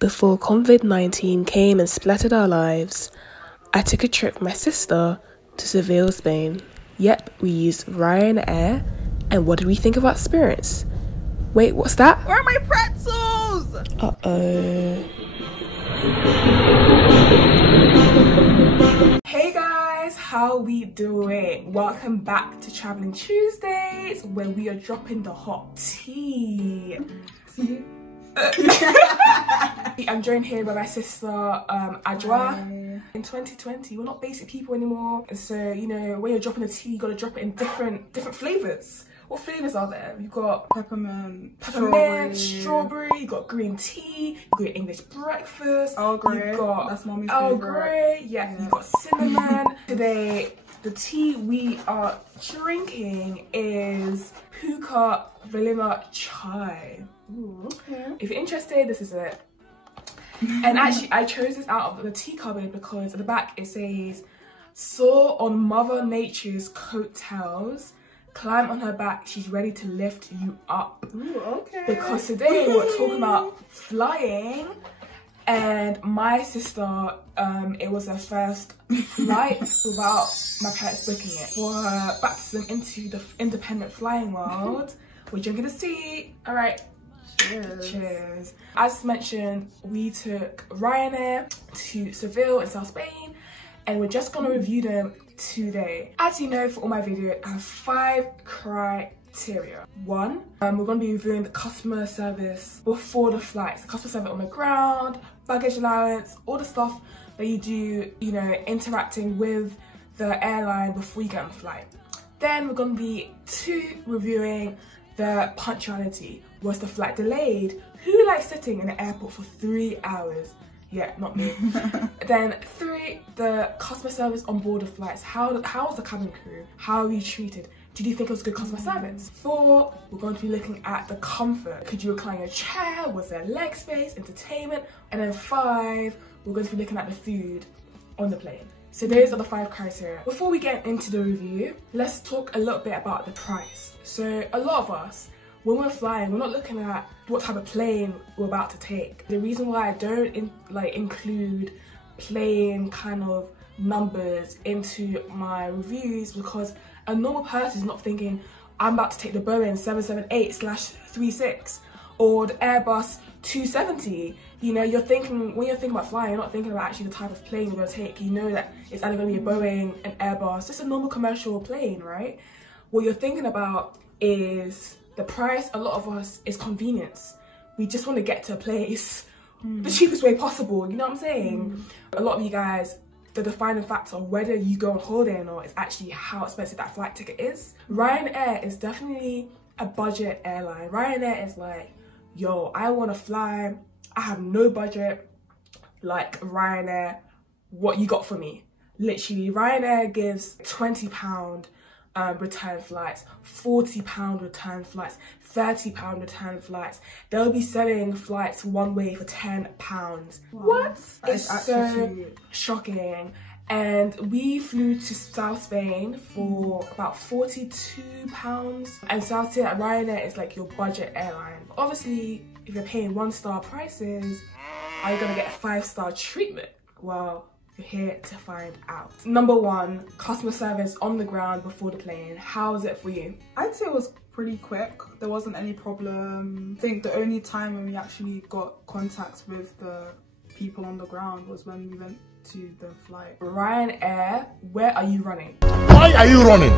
Before COVID-19 came and splattered our lives, I took a trip with my sister to Seville, Spain. Yep, we used Ryanair, and what did we think of our experience? Wait, what's that? Where are my pretzels? Uh-oh. Hey guys, how we doing? Welcome back to Traveling Tuesdays, where we are dropping the hot tea. I'm joined here by my sister Adwa. In 2020 we're not basic people anymore, and so you know, when you're dropping the tea you gotta drop it in different flavors. What flavors are there? You've got peppermint, strawberry, you got green tea, you got English breakfast, Earl Grey, you got that's mommy's Earl favorite. Grey, yeah, you got cinnamon. Today the tea we are drinking is Puka Vanilla Chai. Ooh, okay. If you're interested, this is it. And actually I chose this out of the tea cupboard because at the back it says, "Soar on Mother Nature's coattails, climb on her back, she's ready to lift you up." Ooh, okay. Because today we're talking about flying, and my sister, it was her first flight without my parents booking it. For her baptism into the independent flying world, we're drinking the tea. All right. Cheers. Cheers. As mentioned, we took Ryanair to Seville in South Spain, and we're just gonna review them today. As you know, for all my videos, I have 5 criteria. 1, we're gonna be reviewing the customer service before the flights, the customer service on the ground, baggage allowance, all the stuff that you do, you know, interacting with the airline before you get on the flight. Then we're gonna be 2, reviewing the punctuality. Was the flight delayed? Who likes sitting in the airport for 3 hours? Yeah, not me. Then 3, the customer service on board the flights. How was the cabin crew? How were you treated? Did you think it was good customer service? 4, we're going to be looking at the comfort. Could you recline your chair? Was there leg space, entertainment? And then 5, we're going to be looking at the food on the plane. So those are the 5 criteria. Before we get into the review, let's talk a little bit about the price. So a lot of us, when we're flying, we're not looking at what type of plane we're about to take. The reason why I don't include plane kind of numbers into my reviews, because a normal person is not thinking, I'm about to take the Boeing 778/36 or the Airbus 270. You know, you're thinking, when you're thinking about flying, you're not thinking about actually the type of plane you're going to take. You know that it's either going to be a Boeing, an Airbus, just a normal commercial plane, right? What you're thinking about is the price. A lot of us is convenience. We just want to get to a place the cheapest way possible, you know what I'm saying? A lot of you guys, the defining factor of whether you go on holiday or not is actually how expensive that flight ticket is. Ryanair is definitely a budget airline. Ryanair is like, yo, I want to fly, I have no budget, like Ryanair, what you got for me? Literally, Ryanair gives £20 return flights, £40 return flights, £30 return flights. They'll be selling flights one way for £10. Wow. What? It's so shocking. And we flew to South Spain for about £42. And South Spain at Ryanair is like your budget airline. Obviously, if you're paying 1-star prices, are you gonna get a 5-star treatment? Well, you're here to find out. Number 1, customer service on the ground before the plane. How was it for you? I'd say it was pretty quick. There wasn't any problem. I think the only time when we actually got contact with the people on the ground was when we went to the flight. Ryanair, where are you running? Why are you running?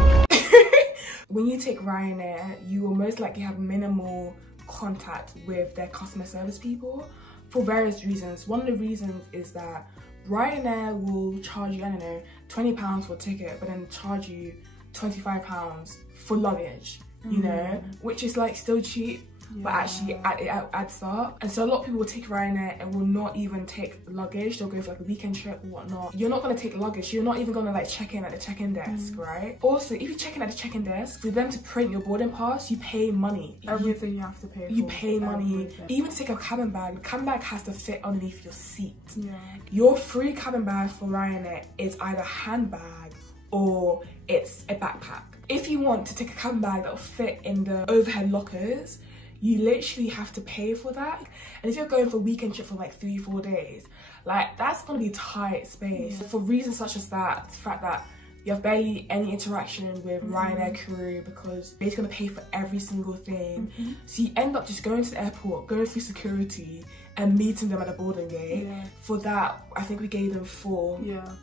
When you take Ryanair, you will most likely have minimal contact with their customer service people for various reasons. One of the reasons is that Ryanair will charge you, I don't know, £20 for a ticket, but then charge you £25 for luggage, you know, which is like still cheap, but actually it adds up. And so a lot of people will take Ryanair and will not even take luggage. They'll go for like a weekend trip or whatnot. You're not going to take luggage. You're not even going to like check in at the check-in desk, right? Also, if you check in at the check-in desk, for them to print your boarding pass, you pay money. Everything you have to pay for. You pay money. Even to take a cabin bag has to fit underneath your seat. Yeah. Your free cabin bag for Ryanair is either handbag or it's a backpack. If you want to take a cabin bag that will fit in the overhead lockers, you literally have to pay for that. And if you're going for a weekend trip for like 3-4 days, like that's gonna be tight space. For reasons such as that, the fact that you have barely any interaction with Ryanair crew because they're gonna pay for every single thing. So you end up just going to the airport, going through security and meeting them at the boarding gate. For that, I think we gave them 4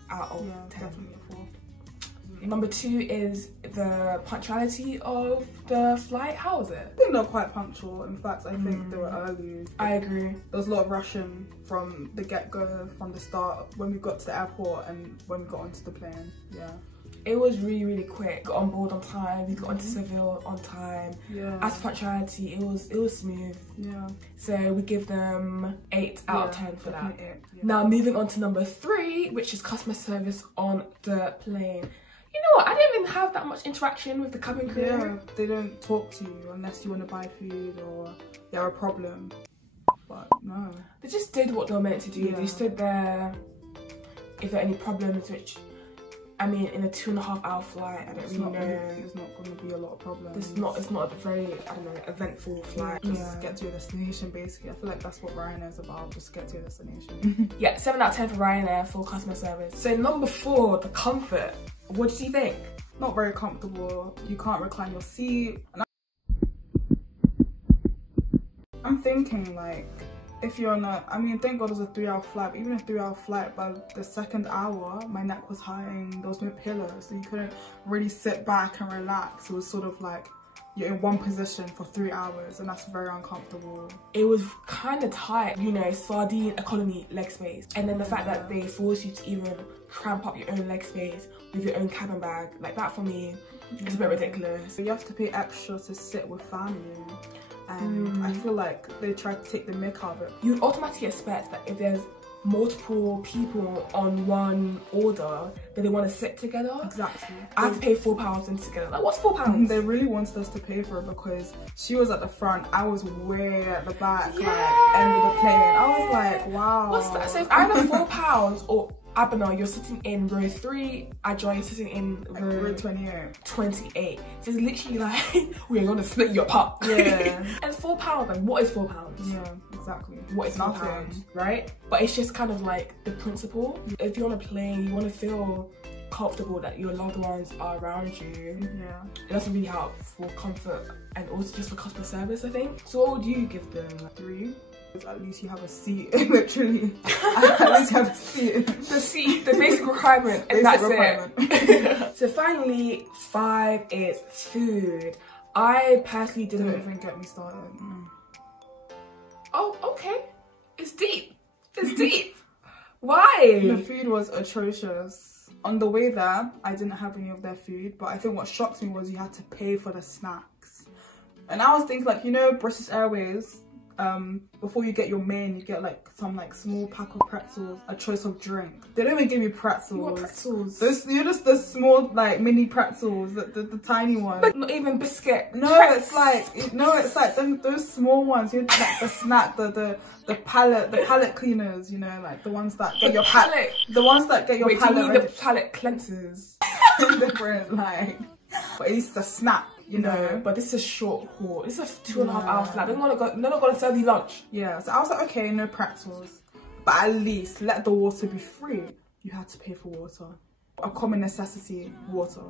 out of 10. Definitely a 4. Number 2 is the punctuality of the flight. How was it? I think they were quite punctual. In fact, I think they were early. I agree. There was a lot of rushing from the get-go, from the start, when we got to the airport and when we got onto the plane. Yeah. It was really, really quick. Got on board on time. We got onto Seville on time. As for punctuality, it was smooth. So we give them 8 out of 10 for that. Now moving on to number 3, which is customer service on the plane. You know what? I didn't even have that much interaction with the cabin crew. Yeah, they don't talk to you unless you want to buy food or you have a problem. But no. They just did what they were meant to do. They stood there. If there are any problems, which, I mean, in a 2.5-hour flight, I don't really know. There's not going to be a lot of problems. It's not a very, I don't know, eventful flight. Just get to your destination, basically. I feel like that's what Ryanair is about, just get to your destination. 7 out of 10 for Ryanair for customer service. So number 4, the comfort. What did you think? Not very comfortable. You can't recline your seat. And I'm thinking, like, if you're on a, I mean, thank God it was a 3-hour flight, but even a 3-hour flight, by the 2nd hour, my neck was hurting, there was no pillow, so you couldn't really sit back and relax. It was sort of like, you're in one position for 3 hours, and that's very uncomfortable. It was kind of tight, you know, sardine economy leg space. And then the fact that they force you to even cramp up your own leg space with your own cabin bag, like that for me, is a bit ridiculous. So you have to pay extra to sit with family. And I feel like they try to take the mick out of it. You'd automatically expect that if there's multiple people on one order, then they want to sit together. Exactly. I have to pay £4 and sit together. Like, what's £4? They really wanted us to pay for it because she was at the front, I was way at the back, like end of the plane. I was like, wow. What's that? So if either £4 or Abner, you're sitting in row 3, Adjoy, you're sitting in row 28. So it's literally like, we're gonna split you apart. Yeah. And £4, like, what is £4? Yeah, exactly. What is £4, right? But it's just kind of like the principle. If you're on a plane, you want to feel comfortable that your loved ones are around you. It doesn't really help for comfort and also just for customer service, I think. So what would you give them? 3? At least you have a seat, literally. At least you have a seat. The seat, the basic requirement, and that's it. So finally, 5 is food. I personally didn't even get me started. Oh, okay. It's deep. It's deep. Why? The food was atrocious. On the way there, I didn't have any of their food, but I think what shocked me was you had to pay for the snacks. And I was thinking, like, you know, British Airways, before you get your main, you get like some like small pack of pretzels, a choice of drink. They don't even give you pretzels. What pretzels? You're just the small like mini pretzels, the tiny ones. But not even biscuit. No, it's like those small ones. You like the snack, the palate cleaners. You know, like the ones that get your palate. The ones that get your palate. Do you mean the palate cleansers? Different, like, but at least it's a snack. You know, but this is a short haul. This is a 2.5-hour flight. They're not gonna serve you lunch. Yeah, so I was like, okay, no pretzels, but at least let the water be free. You had to pay for water, a common necessity, water.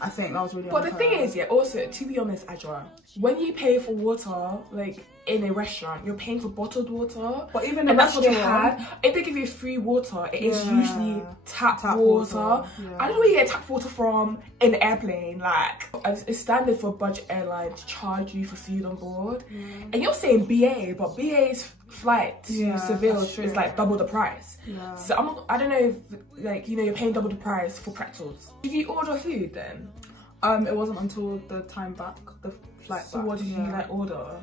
I think that was really unfair. But the thing is, yeah, also, to be honest, Adra, when you pay for water, like in a restaurant, you're paying for bottled water. But even and that's what they had. If they give you free water, it is usually tap water. I don't know where you get tap water from in the airplane. Like, it's standard for budget airlines to charge you for food on board. And you're saying BA, but BA's flight to Seville is like double the price. So I don't know if, like, you know, you're paying double the price for pretzels. Did you order food then? It wasn't until the time back, the flight back. So what did you like order?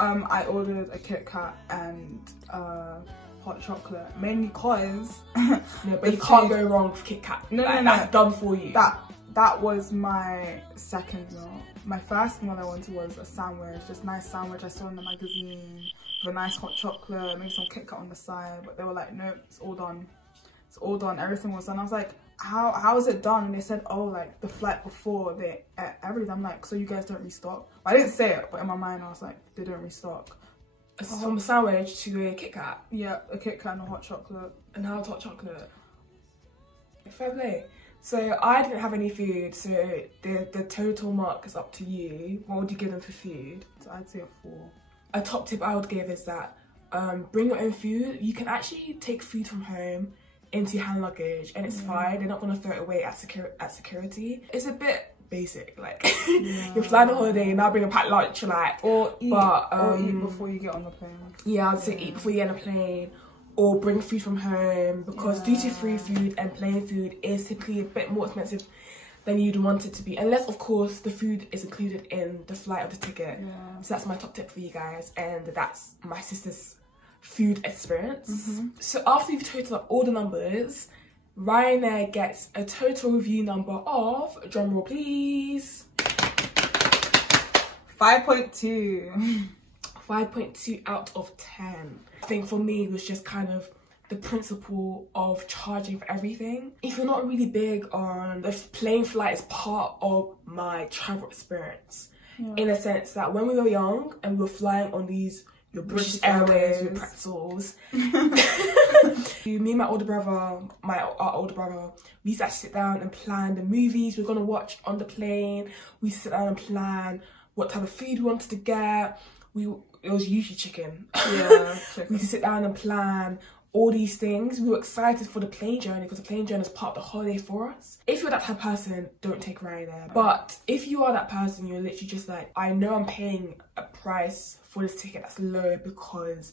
I ordered a Kit Kat and hot chocolate, mainly cause no, but you can't go wrong with Kit Kat. No, that's done for you. That was my second meal. My first meal I wanted was a sandwich, just nice sandwich I saw in the magazine, with a nice hot chocolate, maybe some Kit Kat on the side, but they were like, nope, it's all done. it's all done, everything was done. I was like, how is it done? And they said, oh, like the flight before they everything. I'm like, so you guys don't restock? I didn't say it, but in my mind I was like, they don't restock. From a sandwich to a Kit Kat. Yeah, a Kit Kat and a hot chocolate. And how hot chocolate? Fair play. So I didn't have any food, so the total mark is up to you. What would you give them for food? So I'd say a 4. A top tip I would give is that bring your own food. You can actually take food from home into your hand luggage and it's fine. They're not going to throw it away at security. It's a bit basic, like you're flying on holiday, now bring a packed lunch, like, or eat before you get on the plane. Yeah, I'd say eat before you get on the plane, or bring food from home, because duty-free food and plane food is typically a bit more expensive than you'd want it to be, unless of course the food is included in the flight of the ticket. So that's my top tip for you guys, and that's my sister's food experience. So after you've totaled up all the numbers, Ryanair gets a total review number of, drumroll please, 5.2. 5.2 out of 10. I think for me it was just kind of the principle of charging for everything. If you're not really big on the plane flight, is part of my travel experience, in a sense that when we were young and we were flying on these British Airways with pretzels, me and my older brother, our older brother, we used to actually sit down and plan the movies we're gonna watch on the plane. We sit down and plan what type of food we wanted to get. It was usually chicken. Yeah, chicken. We used to sit down and plan all these things. We were excited for the plane journey because the plane journey is part of the holiday for us. If you're that type of person, don't take Ryanair. But if you are that person, you're literally just like, I know I'm paying a price for this ticket that's low because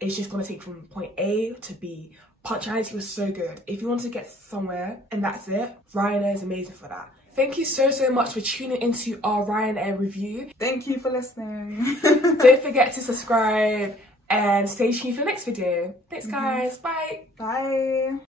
it's just gonna take from point A to B. Punctuality was so good. If you want to get somewhere and that's it, Ryanair is amazing for that. Thank you so much for tuning into our Ryanair review. Thank you for listening. Don't forget to subscribe and stay tuned for the next video. Thanks guys, bye. Bye.